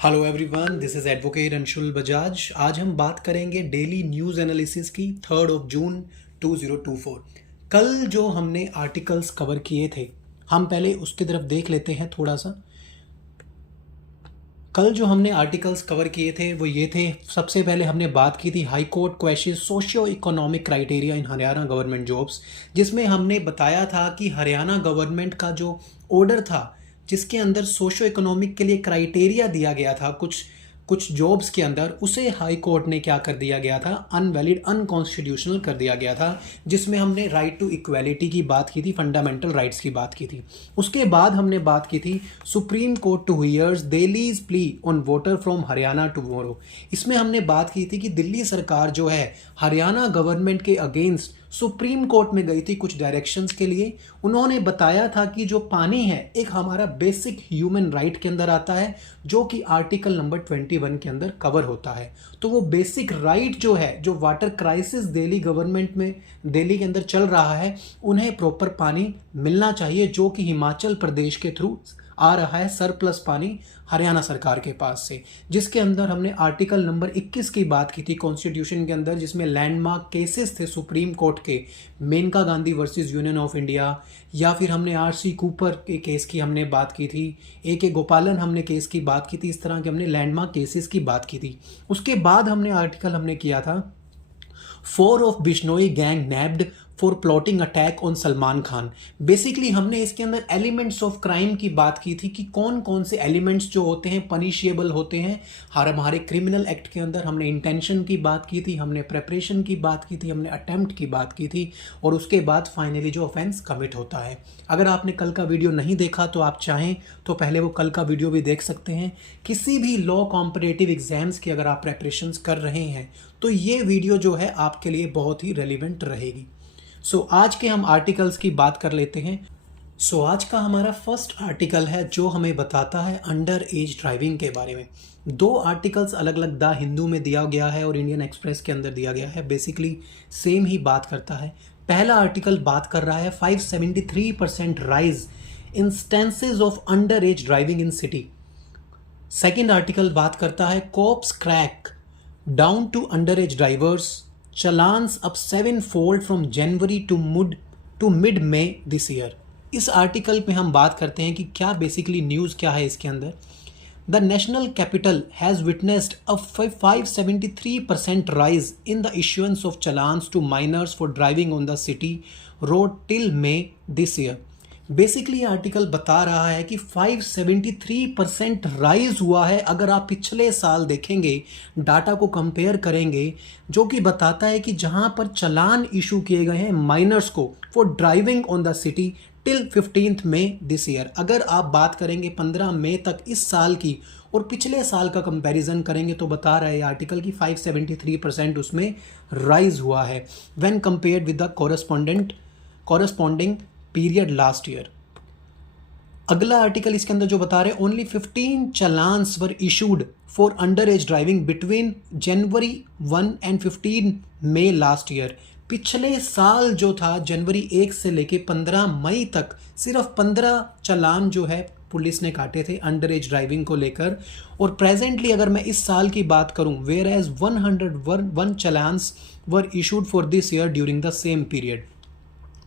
Hello everyone, this is advocate Anshul Bajaj. आज हम बात करेंगे डेली न्यूज़ एनालिसिस की 3 जून 2024। कल जो हमने आर्टिकल्स कवर किए थे, हम पहले उसकी तरफ देख लेते हैं थोड़ा सा। कल जो हमने आर्टिकल्स कवर किए थे वो ये थे। सबसे पहले हमने बात की थी high court question socio economic criteria in Haryana government jobs, जिसमें हमने बताया था कि हरियाणा गवर्नमेंट का जो ऑर्डर था जिसके अंदर सोशो इकोनॉमिक के लिए क्राइटेरिया दिया गया था कुछ कुछ जॉब्स के अंदर, उसे हाई कोर्ट ने क्या कर दिया गया था, अनवैलिड अनकॉन्स्टिट्यूशनल कर दिया गया था। जिसमें हमने राइट टू इक्वालिटी की बात की थी, फंडामेंटल राइट्स की बात की थी। उसके बाद हमने बात की थी Supreme Court to hears Delhi's plea on voter from Haryana tomorrow. इसमें हमने बात की थी कि दिल्ली सरकार जो है हरियाणा गवर्नमेंट के अगेंस्ट सुप्रीम कोर्ट में गई थी कुछ डायरेक्शंस के लिए। उन्होंने बताया था कि जो पानी है एक हमारा बेसिक ह्यूमन राइट के अंदर आता है, जो कि आर्टिकल नंबर 21 के अंदर कवर होता है। तो वो बेसिक राइट जो है, जो वाटर क्राइसिस दिल्ली गवर्नमेंट में दिल्ली के अंदर चल रहा है, उन्हें प्रॉपर पानी मिलना चाहिए, जो कि हिमाचल प्रदेश के थ्रू आ रहा है सरप्लस पानी हरियाणा सरकार के पास से। जिसके अंदर हमने आर्टिकल नंबर 21 की बात की थी कॉन्स्टिट्यूशन के अंदर, जिसमें लैंडमार्क केसेस थे सुप्रीम कोर्ट के, Maneka Gandhi versus Union of India, या फिर हमने आरसी कूपर के केस की हमने बात की थी, ए गोपालन हमने केस की बात की थी। इस तरह के हमने लैंडमार्क केसेस की बात की थी। उसके बाद हमने आर्टिकल हमने किया था 4 of Bishnoi gang nabbed for plotting attack on Salman Khan. Basically हमने इसके अंदर एलिमेंट्स ऑफ क्राइम की बात की थी कि कौन कौन से एलिमेंट्स जो होते हैं पनिशेबल होते हैं हमारे क्रिमिनल एक्ट के अंदर। हमने इंटेंशन की बात की थी, हमने प्रेपरेशन की बात की थी, हमने अटेम्प्ट की बात की थी, और उसके बाद फाइनली जो ऑफेंस कमिट होता है। अगर आपने कल का वीडियो नहीं देखा तो आप चाहें तो पहले वो कल का वीडियो भी देख सकते हैं। किसी भी लॉ कॉम्पिटिटिव एग्जाम्स की अगर आप प्रेपरेशंस कर रहे हैं तो ये वीडियो जो है आपके लिए बहुत ही रेलिवेंट रहेगी। आज के हम आर्टिकल्स की बात कर लेते हैं। आज का हमारा फर्स्ट आर्टिकल है जो हमें बताता है अंडर एज ड्राइविंग के बारे में। 2 आर्टिकल्स अलग अलग द हिंदू में दिया गया है और इंडियन एक्सप्रेस के अंदर दिया गया है, बेसिकली सेम ही बात करता है। पहला आर्टिकल बात कर रहा है 573% rise instances of under age driving in city. Second article बात करता है cops crack down to under age drivers, challans up 7-fold from January to mid May this year. इस आर्टिकल में हम बात करते हैं कि क्या बेसिकली न्यूज़ क्या है इसके अंदर। The national capital has witnessed a 573% rise in the issuance of challans to miners for driving on the city road till may this year. Basically article बता रहा है कि 573% राइज हुआ है। अगर आप पिछले साल देखेंगे, डाटा को कंपेयर करेंगे, जो कि बताता है कि जहां पर चालान इशू किए गए हैं माइनर्स को for driving on the city till 15 May this year. अगर आप बात करेंगे 15 मई तक इस साल की और पिछले साल का कंपैरिजन करेंगे तो बता रहा है आर्टिकल की 573% उसमें राइज हुआ है when compared with the corresponding period last year. अगला आर्टिकल इसके अंदर जो बता रहे हैं only 15 challans were issued for under age driving between January 1 and 15 May last year. पिछले साल जो था जनवरी 1 से लेके 15 मई तक सिर्फ 15 चालान जो है पुलिस ने काटे थे अंडर एज ड्राइविंग को लेकर। और प्रेजेंटली अगर मैं इस साल की बात करूं, where as 101 challans were issued for this year during the same period.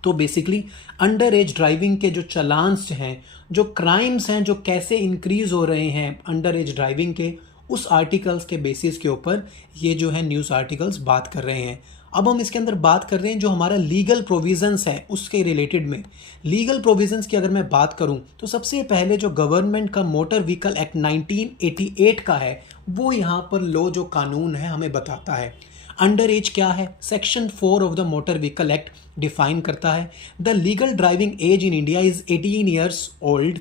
तो बेसिकली अंडर एज ड्राइविंग के जो चलान्स हैं, जो क्राइम्स हैं, जो कैसे इंक्रीज हो रहे हैं अंडर एज ड्राइविंग के, उस आर्टिकल्स के बेसिस के ऊपर ये जो है न्यूज़ आर्टिकल्स बात कर रहे हैं। अब हम इसके अंदर बात कर रहे हैं जो हमारा लीगल प्रोविजंस है उसके रिलेटेड में। लीगल प्रोविजंस की अगर मैं बात करूं तो सबसे पहले जो गवर्नमेंट का मोटर व्हीकल एक्ट 1988 का है, वो यहाँ पर लॉ जो कानून है हमें बताता है। अंडर एज क्या है, section 4 of the motor vehicle act define करता है the legal driving age in India is 18 years old.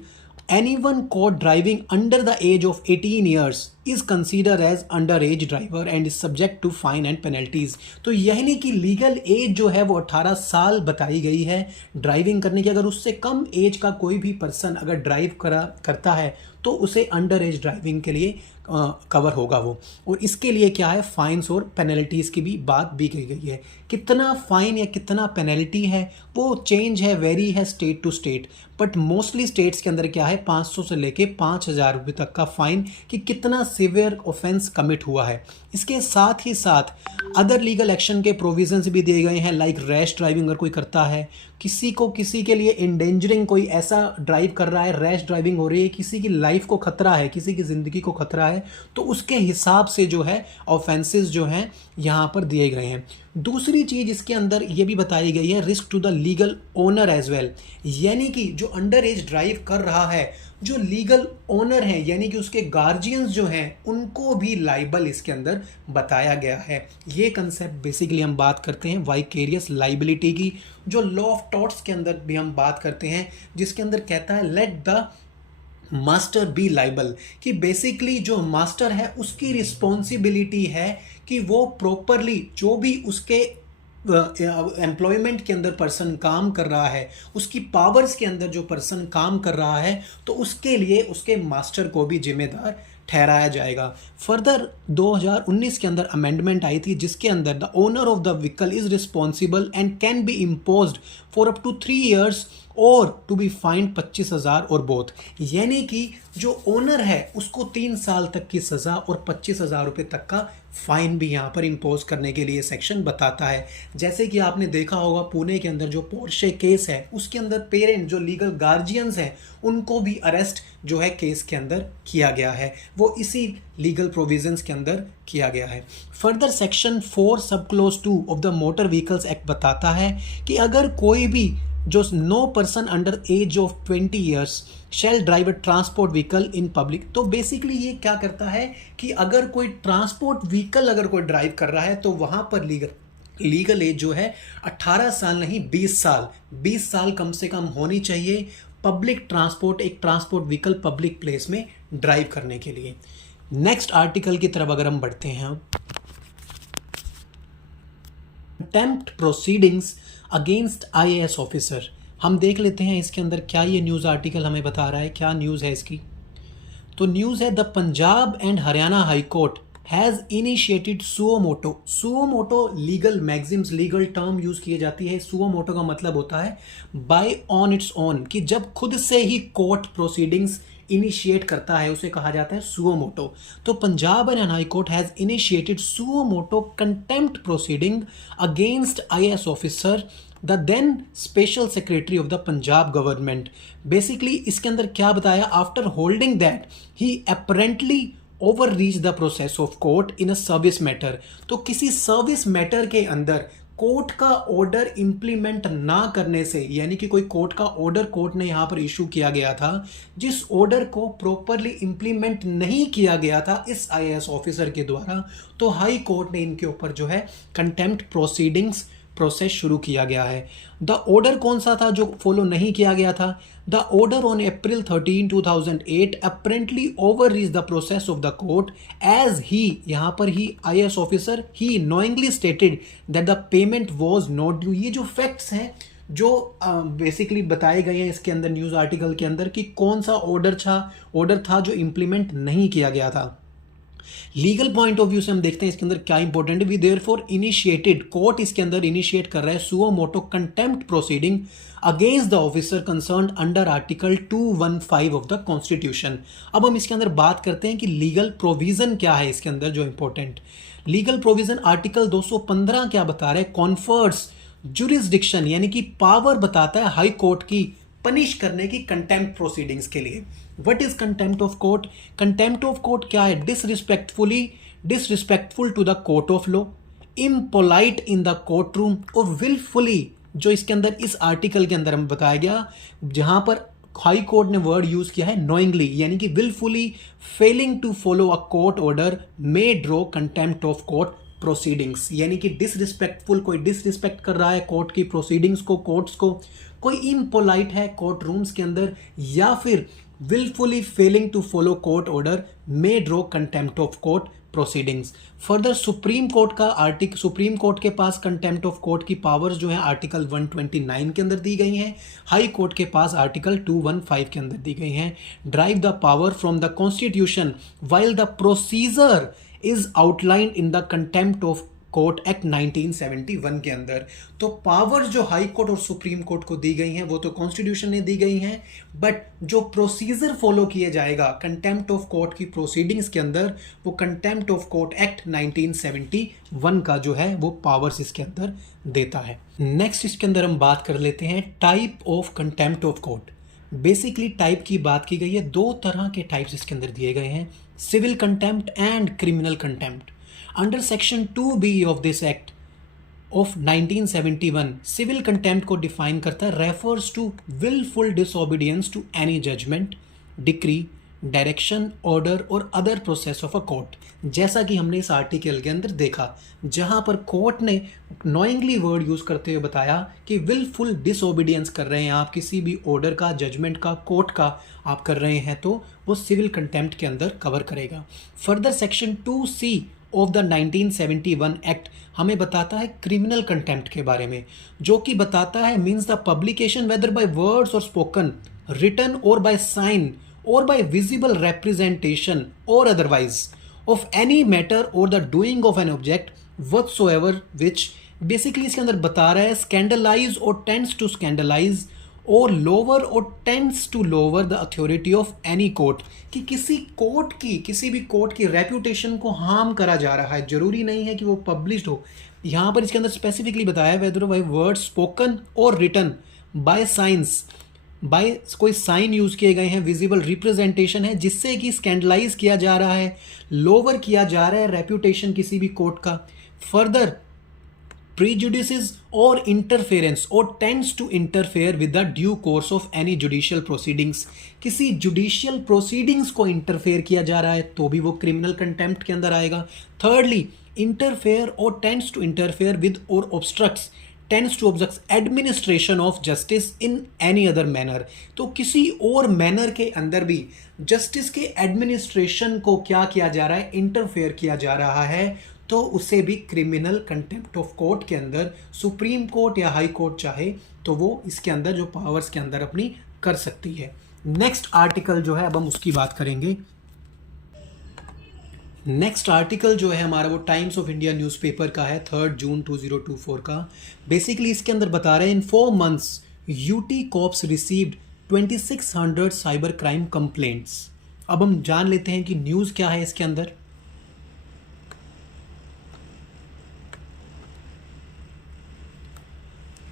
Anyone caught driving under the age of 18 years is considered as underage driver and is subject to fine and penalties। तो यानी कि legal as जो है वो 18 साल बताई गई है ड्राइविंग करने की। अगर उससे कम एज का कोई भी पर्सन अगर ड्राइव करता है तो उसे अंडर एज ड्राइविंग के लिए कवर होगा वो। और इसके लिए क्या है, फाइन्स और पेनल्टीज़ की भी बात भी कही गई है। कितना फ़ाइन या कितना पेनल्टी है वो चेंज है, वेरी है state to state, but mostly states के अंदर क्या है 500 से लेके 5,000 रुपये तक का फ़ाइन कि कितना सिवियर ऑफेंस कमिट हुआ है। इसके साथ ही साथ अदर लीगल एक्शन के प्रोविजंस भी दिए गए हैं, लाइक रैश ड्राइविंग अगर कोई करता है, किसी के लिए इंडेंजरिंग, कोई ऐसा ड्राइव कर रहा है, रैश ड्राइविंग हो रही है, किसी की लाइफ को खतरा है, किसी की ज़िंदगी को खतरा है, तो उसके हिसाब से जो है ऑफेंसेस जो हैं यहाँ पर दिए गए हैं। दूसरी चीज़ इसके अंदर ये भी बताई गई है, risk to the legal owner as well, यानी कि जो अंडर एज ड्राइव कर रहा है, जो लीगल ओनर हैं यानी कि उसके गार्जियंस जो हैं, उनको भी लाइबल इसके अंदर बताया गया है। ये कंसेप्ट बेसिकली हम बात करते हैं वाइकेरियस लाइबिलिटी की, जो लॉ ऑफ टॉर्ट्स के अंदर भी हम बात करते हैं, जिसके अंदर कहता है let the master be liable, कि बेसिकली जो मास्टर है उसकी रिस्पॉन्सिबिलिटी है कि वो प्रॉपरली जो भी उसके एम्प्लॉयमेंट के अंदर पर्सन काम कर रहा है, उसकी पावर्स के अंदर जो पर्सन काम कर रहा है, तो उसके लिए उसके मास्टर को भी जिम्मेदार ठहराया जाएगा। फर्दर 2019 के अंदर अमेंडमेंट आई थी जिसके अंदर the owner of the vehicle is responsible and can be imposed for up to 3 years or to be fined 25,000 or both, यानी कि जो ओनर है उसको 3 साल तक की सज़ा और 25,000 रुपये तक का फाइन भी यहाँ पर इम्पोज करने के लिए सेक्शन बताता है। जैसे कि आपने देखा होगा पुणे के अंदर जो पोर्शे केस है उसके अंदर पेरेंट जो लीगल गार्जियंस हैं उनको भी अरेस्ट जो है केस के अंदर किया गया है, वो इसी लीगल प्रोविजंस के अंदर किया गया है। Further section 4 sub clause 2 of the motor vehicles act बताता है कि अगर कोई भी जो no person under age of 20 years shall drive a transport vehicle in public, तो बेसिकली ये क्या करता है कि अगर कोई ट्रांसपोर्ट व्हीकल अगर कोई ड्राइव कर रहा है तो वहाँ पर लीगल एज जो है 18 साल नहीं 20 साल कम से कम होनी चाहिए पब्लिक ट्रांसपोर्ट, एक ट्रांसपोर्ट व्हीकल पब्लिक प्लेस में ड्राइव करने के लिए। नेक्स्ट आर्टिकल की तरफ अगर हम बढ़ते हैं, contempt proceedings against IAS officer, हम देख लेते हैं इसके अंदर क्या ये न्यूज़ आर्टिकल हमें बता रहा है, क्या न्यूज़ है इसकी। तो न्यूज़ है the Punjab and Haryana high court has initiated suo motto. Suo motu legal maxims, legal term use किए जाती है। सुओ मोटो का मतलब होता है बाय ऑन इट्स ओन, कि जब खुद से ही कोर्ट प्रोसीडिंग्स इनिशिएट करता है उसे कहा जाता है suo motu Punjab and high court has initiated suo motu contempt proceeding against IAS officer the then special secretary of the Punjab government. Basically इसके अंदर क्या बताया, after holding that he apparently over reach the process of court in a service matter. तो किसी service matter के अंदर court का order implement ना करने से, यानी कि कोई कोर्ट का ऑर्डर कोर्ट ने यहाँ पर इशू किया गया था, जिस ऑर्डर को प्रॉपरली इंप्लीमेंट नहीं किया गया था इस आईएएस ऑफिसर के द्वारा, तो हाई कोर्ट ने इनके ऊपर जो है कंटेम्प्ट प्रोसीडिंग्स प्रोसेस शुरू किया गया है। द ऑर्डर कौन सा था जो फॉलो नहीं किया गया था? The order on April 13, 2008 apparently overreached the process of the court as he, यहाँ पर ही IAS officer he knowingly stated that the payment was not due। ये जो फैक्ट्स हैं जो बेसिकली बताए गए हैं इसके अंदर न्यूज़ आर्टिकल के अंदर कि कौन सा ऑर्डर था जो इम्प्लीमेंट नहीं किया गया था। लीगल पॉइंट ऑफ व्यू से हम देखते हैं इसके अंदर क्या इंपॉर्टेंट है। वी देयरफॉर इनिशिएटेड, कोर्ट इसके अंदर इनिशिएट कर रहा है suo motu contempt proceeding against the officer concern under article 215 of the constitution. अब हम इसके अंदर बात करते हैं कि लीगल प्रोविजन क्या है इसके अंदर जो इंपॉर्टेंट लीगल प्रोविजन। आर्टिकल 215 क्या बता रहा है, कॉन्फर्स जुरिस्डिक्शन, यानी कि पावर बताता है हाई कोर्ट की पनिश करने की कंटेम्प्ट प्रोसीडिंग्स के लिए। What is contempt of court? Contempt of court क्या है? Disrespectful to the court of law, impolite in the court room, और विलफुली, जो इसके अंदर इस आर्टिकल के अंदर हमें बताया गया जहां पर हाई कोर्ट ने वर्ड यूज किया है नोइंगली, यानी कि wilfully failing to follow a court order may draw contempt of court proceedings, यानी कि डिसरिस्पेक्टफुल, कोई डिसरिस्पेक्ट कर रहा है कोर्ट की प्रोसीडिंग्स को, कोर्ट्स को, कोई इम्पोलाइट है कोर्ट रूम्स के अंदर, या फिर willfully failing to follow court order may draw contempt of court proceedings. Further supreme Court के पास कंटेम्प्ट ऑफ कोर्ट की पावर्स जो है आर्टिकल 129 के अंदर दी गई हैं, हाई कोर्ट के पास आर्टिकल 215 के अंदर दी गई हैं. Drive the power from the constitution while the procedure is outlined in the contempt of court act 1971 के अंदर. तो पावर्स जो हाई कोर्ट और सुप्रीम कोर्ट को दी गई हैं वो तो कॉन्स्टिट्यूशन ने दी गई हैं, बट जो प्रोसीजर फॉलो किए जाएगा कंटेम्प्ट ऑफ कोर्ट की प्रोसीडिंग्स के अंदर, वो कंटेम्प्ट ऑफ कोर्ट एक्ट 1971 का जो है वो पावर्स इसके अंदर देता है. नेक्स्ट इसके अंदर हम बात कर लेते हैं type of contempt of court. Basically type की बात की गई है, दो तरह के टाइप्स इसके अंदर दिए गए हैं, civil contempt and criminal contempt. Under section 2B of this act of 1971 civil contempt को डिफाइन करता है, refers to wilful disobedience to any judgment, decree, direction, order और other process of a court. जैसा कि हमने इस आर्टिकल के अंदर देखा, जहां पर कोर्ट ने नोइंगली वर्ड यूज करते हुए बताया कि विलफुल डिसओबीडियंस कर रहे हैं आप किसी भी ऑर्डर का, जजमेंट का, कोर्ट का आप कर रहे हैं, तो वो सिविल कंटेम्प्ट के अंदर कवर करेगा. Further section 2C of the 1971 act हमें बताता है क्रिमिनल कंटेम्प्ट के बारे में, जो कि बताता है means the publication whether by words or spoken, written or by sign or by visible representation or otherwise of any matter or the doing of an object whatsoever which. Basically इसके अंदर बता रहा है scandalise or tends to scandalise or lower or tends to lower the authority of any court, कि किसी भी court की reputation को हार्म करा जा रहा है. जरूरी नहीं है कि वो पब्लिश्ड हो. यहाँ पर इसके अंदर स्पेसिफिकली बताया वेदर बाय वर्ड स्पोकन और रिटन, बाय साइंस, बाय कोई साइन यूज किए गए हैं, विजिबल रिप्रेजेंटेशन है जिससे कि स्कैंडलाइज किया जा रहा है, लोअर किया जा रहा है रेप्यूटेशन किसी भी कोर्ट का. Further prejudices or interference or tends to interfere with the due course of any judicial proceedings. किसी judicial proceedings को interfere किया जा रहा है तो भी वो criminal contempt के अंदर आएगा. Thirdly, interfere or tends to interfere with or tends to obstruct administration of justice in any other manner. तो किसी और manner के अंदर भी justice के administration को क्या किया जा रहा है, interfere किया जा रहा है, तो उसे भी क्रिमिनल कंटेम्प्ट ऑफ कोर्ट के अंदर सुप्रीम कोर्ट या हाई कोर्ट चाहे तो वो इसके अंदर जो पावर्स के अंदर अपनी कर सकती है. नेक्स्ट आर्टिकल जो है अब हम उसकी बात करेंगे. नेक्स्ट आर्टिकल जो है हमारा वो टाइम्स ऑफ इंडिया न्यूज़पेपर का है, 3 जून 2024 का. बेसिकली इसके अंदर बता रहे हैं in 4 months UT cops received 2600 cyber crime complaints. अब हम जान लेते हैं कि न्यूज़ क्या है इसके अंदर.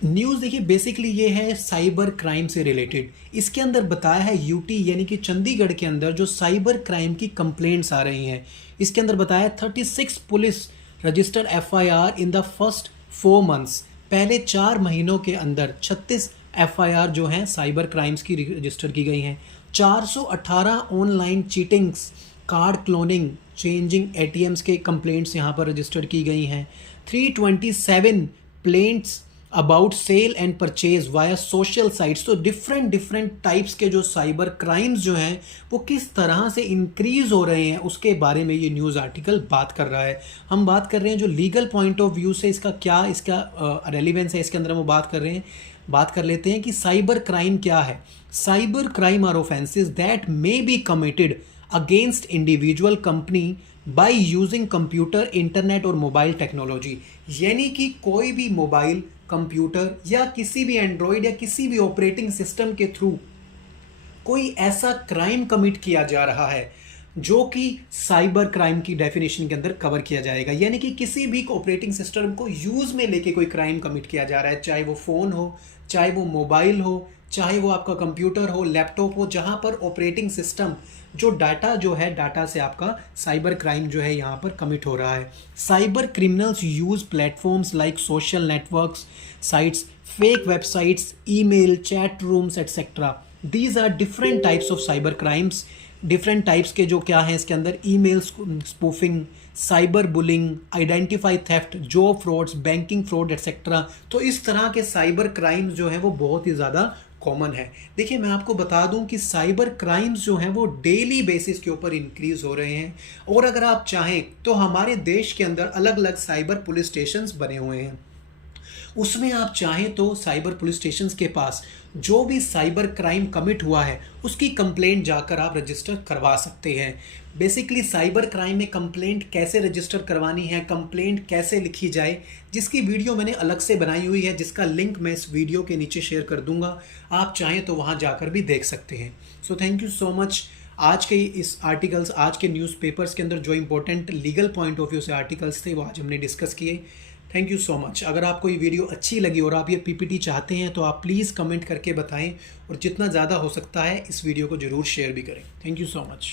न्यूज़ देखिए बेसिकली ये है साइबर क्राइम से रिलेटेड. इसके अंदर बताया है यूटी यानी कि चंडीगढ़ के अंदर जो साइबर क्राइम की कंप्लेंट्स आ रही हैं, इसके अंदर बताया 36 police registered FIR in the first 4 months. पहले 4 महीनों के अंदर 36 एफआईआर जो हैं साइबर क्राइम्स की रजिस्टर की गई हैं. 418 online cheatings, card cloning, changing ATMs के कंप्लेंट्स यहाँ पर रजिस्टर की गई हैं. 327 plaints about sale and purchase via social sites. तो डिफरेंट टाइप्स के जो साइबर क्राइम्स जो हैं वो किस तरह से इंक्रीज हो रहे हैं उसके बारे में ये न्यूज़ आर्टिकल बात कर रहा है. हम बात कर रहे हैं जो लीगल पॉइंट ऑफ व्यू से इसका रेलिवेंस है, इसके अंदर हम बात कर लेते हैं कि साइबर क्राइम क्या है. Cyber crime are offences that may be committed against individual company by using computer, internet or mobile technology. यानी कि कोई भी मोबाइल, कंप्यूटर या किसी भी एंड्रॉयड या किसी भी ऑपरेटिंग सिस्टम के थ्रू कोई ऐसा क्राइम कमिट किया जा रहा है जो कि साइबर क्राइम की डेफिनेशन के अंदर कवर किया जाएगा. यानी कि किसी भी ऑपरेटिंग सिस्टम को यूज में लेके कोई क्राइम कमिट किया जा रहा है, चाहे वो फ़ोन हो, चाहे वो मोबाइल हो, चाहे वो आपका कंप्यूटर हो, लैपटॉप हो, जहां पर ऑपरेटिंग सिस्टम जो डाटा जो है डाटा से आपका साइबर क्राइम जो है यहाँ पर कमिट हो रहा है. Cyber criminals use platforms like social networks, sites, fake websites, email, chat rooms etcetera. These are different types of cyber crimes. Different types के जो क्या हैं इसके अंदर, email spoofing, cyber bullying, identify theft, job frauds, banking fraud etcetera. तो इस तरह के साइबर क्राइम्स जो है वो बहुत ही ज़्यादा कॉमन है। देखिए मैं आपको बता दूं कि साइबर क्राइम्स जो हैं वो डेली बेसिस के ऊपर इंक्रीज़ हो रहे हैं, और अगर आप चाहें तो हमारे देश के अंदर अलग अलग साइबर पुलिस स्टेशंस बने हुए हैं। उसमें आप चाहें तो साइबर पुलिस स्टेशंस के पास जो भी साइबर क्राइम कमिट हुआ है उसकी कंप्लेंट जाकर आप रजिस्टर करवा सकते हैं। बेसिकली साइबर क्राइम में कंप्लेंट कैसे रजिस्टर करवानी है, कंप्लेंट कैसे लिखी जाए, जिसकी वीडियो मैंने अलग से बनाई हुई है, जिसका लिंक मैं इस वीडियो के नीचे शेयर कर दूंगा। आप चाहें तो वहां जाकर भी देख सकते हैं। So thank you so much. आज के इस आर्टिकल्स, आज के न्यूज़पेपर्स के अंदर जो important legal point of view से आर्टिकल्स थे वो आज हमने डिस्कस किए। Thank you so much. अगर आपको ये वीडियो अच्छी लगी और आप ये पीपीटी चाहते हैं तो आप प्लीज़ कमेंट करके बताएं, और जितना ज़्यादा हो सकता है इस वीडियो को ज़रूर शेयर भी करें। Thank you so much.